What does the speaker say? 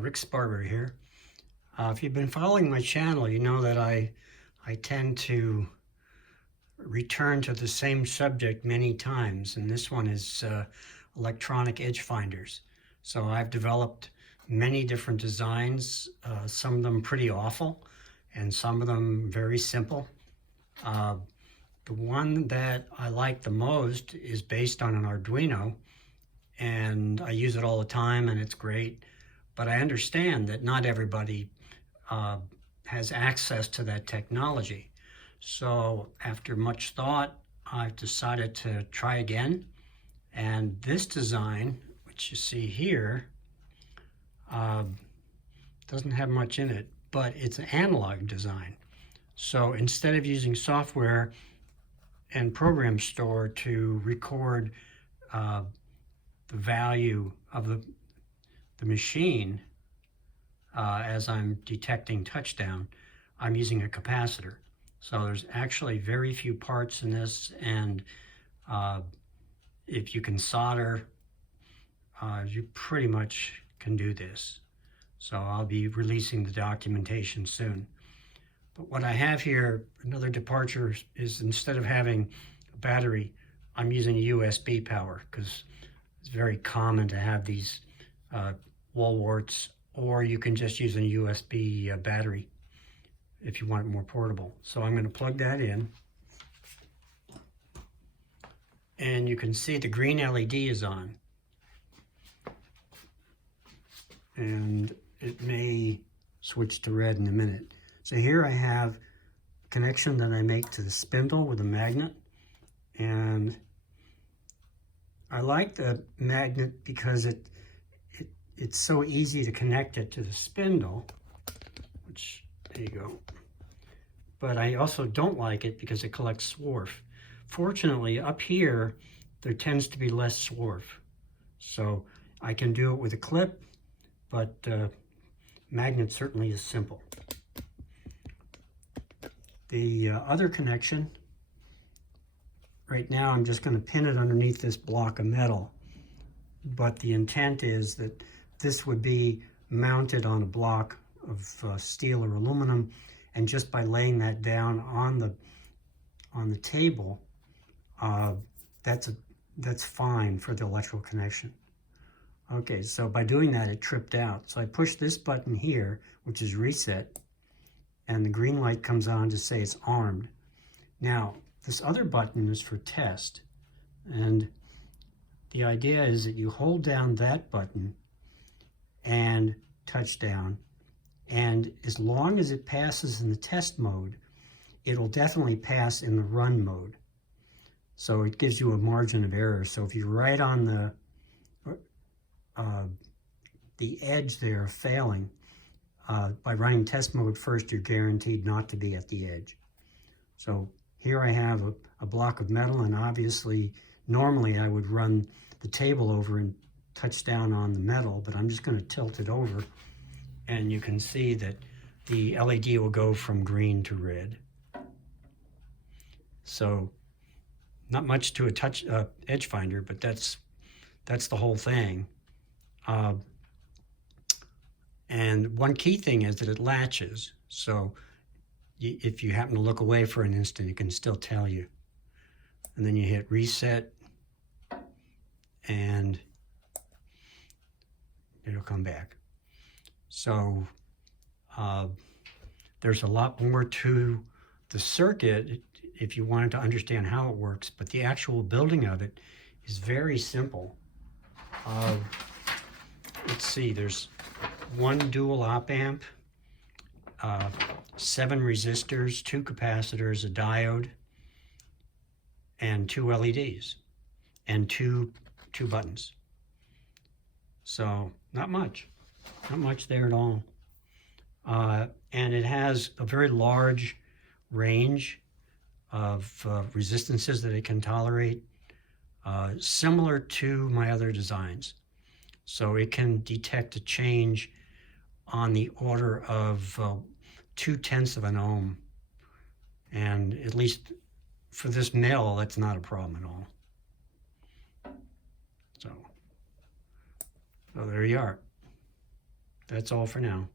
Rick Sparber here. If you've been following my channel, you know that I tend to return to the same subject many times, and this one is electronic edge finders. So I've developed many different designs, some of them pretty awful, and some of them very simple. The one that I like the most is based on an Arduino, and I use it all the time, and it's great. But I understand that not everybody has access to that technology. So after much thought, I've decided to try again. And this design, which you see here, doesn't have much in it, but it's an analog design. So instead of using software and program store to record the value of the machine as I'm detecting touchdown, I'm using a capacitor. So there's actually very few parts in this, and if you can solder, you pretty much can do this. So I'll be releasing the documentation soon. But what I have here, another departure, is instead of having a battery, I'm using USB power, because it's very common to have these wall warts, or you can just use a USB battery if you want it more portable. So I'm going to plug that in, and you can see the green LED is on, and it may switch to red in a minute. So here I have a connection that I make to the spindle with a magnet, and I like the magnet because it's so easy to connect it to the spindle, which, there you go. But I also don't like it because it collects swarf. Fortunately, up here, there tends to be less swarf. So I can do it with a clip, but magnet certainly is simple. The other connection, right now I'm just going to pin it underneath this block of metal, but the intent is that this would be mounted on a block of steel or aluminum, and just by laying that down on the table, that's fine for the electrical connection. Okay, so by doing that, it tripped out. So I push this button here, which is reset, and the green light comes on to say it's armed. Now, this other button is for test, and the idea is that you hold down that button and touch down, and as long as it passes in the test mode, it'll definitely pass in the run mode. So it gives you a margin of error. So if you're right on the edge there of failing, by running test mode first, you're guaranteed not to be at the edge. So here I have a block of metal, and obviously normally I would run the table over and touch down on the metal, but I'm just going to tilt it over, and you can see that the LED will go from green to red. So not much to a edge finder, but that's the whole thing. And one key thing is that it latches. So if you happen to look away for an instant, it can still tell you. And then you hit reset, and it'll come back. So there's a lot more to the circuit if you wanted to understand how it works, but the actual building of it is very simple. Let's see, there's one dual opamp, 7 resistors, 2 capacitors, a diode, and 2 LEDs, and two buttons. So not much there at all. And it has a very large range of resistances that it can tolerate, similar to my other designs. So it can detect a change on the order of 0.2 of an ohm. And at least for this mill, that's not a problem at all. So there you are. That's all for now.